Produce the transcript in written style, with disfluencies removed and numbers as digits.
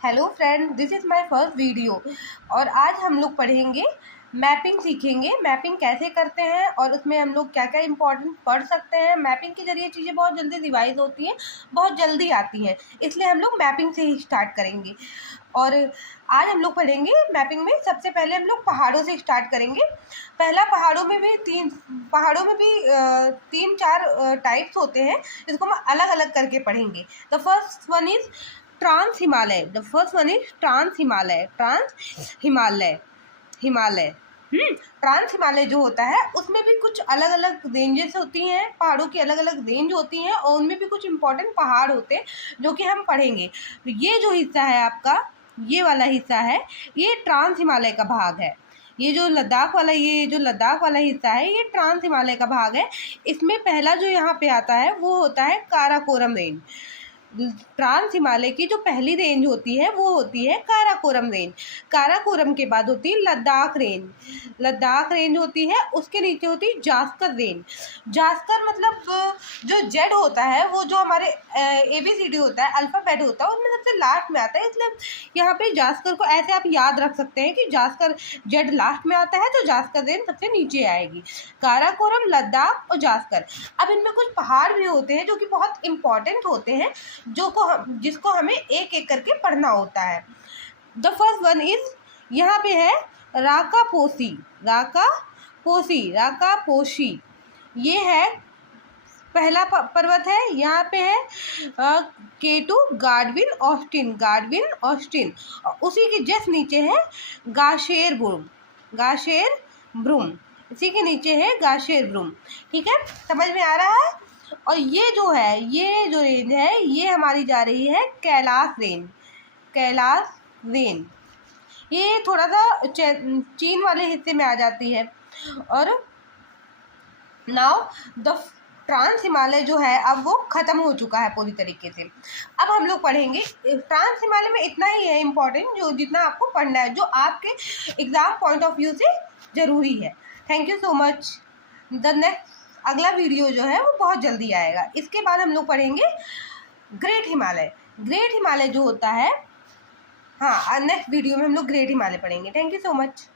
Hello friend, this is my first video और आज हम लोग पढ़ेंगे मैपिंग, सीखेंगे मैपिंग कैसे करते हैं और उसमें हम लोग क्या क्या इंपॉर्टेंट पढ़ सकते हैं। मैपिंग के जरिए चीज़ें बहुत जल्दी रिवाइज होती हैं, बहुत जल्दी आती हैं, इसलिए हम लोग मैपिंग से ही स्टार्ट करेंगे। और आज हम लोग पढ़ेंगे मैपिंग में सबसे पहले हम लोग पहाड़ों से स्टार्ट करेंगे। पहला, पहाड़ों में भी तीन चार टाइप्स होते हैं, जिसको हम अलग अलग करके पढ़ेंगे। The first one is trans Himalaya. Trans Himalaya जो होता है उसमें भी कुछ अलग अलग रेंजेस होती हैं, पहाड़ों की अलग अलग रेंज होती हैं और उनमें भी कुछ इंपॉर्टेंट पहाड़ होते हैं जो कि हम पढ़ेंगे। तो ये जो हिस्सा है आपका, ये वाला हिस्सा है, ये ट्रांस हिमालय का भाग है। ये जो लद्दाख वाला हिस्सा है, ये ट्रांस हिमालय का भाग है। इसमें पहला जो यहाँ पे आता है वो होता है काराकोरम रेंज। ट्रांस हिमालय की जो पहली रेंज होती है वो होती है काराकोरम रेंज। काराकोरम के बाद होती है लद्दाख रेंज होती है। उसके नीचे होती है जास्कर रेंज। जास्कर मतलब जो जेड होता है, वो जो हमारे ABCD होता है, अल्फ़ाबेट होता है, उसमें सबसे लास्ट में आता है, इसलिए यहाँ पे जास्कर को ऐसे आप याद रख सकते हैं कि जास्कर जेड लास्ट में आता है तो जास्कर रेंज सबसे नीचे आएगी। काराकोरम, लद्दाख और जास्कर। अब इनमें कुछ पहाड़ भी होते हैं जो कि बहुत इंपॉर्टेंट होते हैं, जिसको हमें एक एक करके पढ़ना होता है। द फर्स्ट वन इज, यहाँ पे है राकापोशी। ये है पहला पर्वत है। यहाँ पे है K2 गार्डविन ऑस्टिन। और उसी के जस्ट नीचे है गाशेरब्रूम। इसी के नीचे है गाशेरब्रूम। ठीक है, समझ में आ रहा है। और ये जो रेंज है, ये हमारी जा रही है कैलाश रेंज। ये थोड़ा सा चीन वाले हिस्से में आ जाती है। और नाउ द ट्रांस हिमालय जो है, अब वो ख़त्म हो चुका है पूरी तरीके से। अब हम लोग पढ़ेंगे ट्रांस हिमालय में इतना ही है इम्पोर्टेंट, जो जितना आपको पढ़ना है, जो आपके एग्ज़ाम पॉइंट ऑफ व्यू से ज़रूरी है। Thank you so much. अगला वीडियो जो है वो बहुत जल्दी आएगा। इसके बाद हम लोग पढ़ेंगे ग्रेट हिमालय जो होता है। हाँ, नेक्स्ट वीडियो में हम लोग ग्रेट हिमालय पढ़ेंगे। Thank you so much.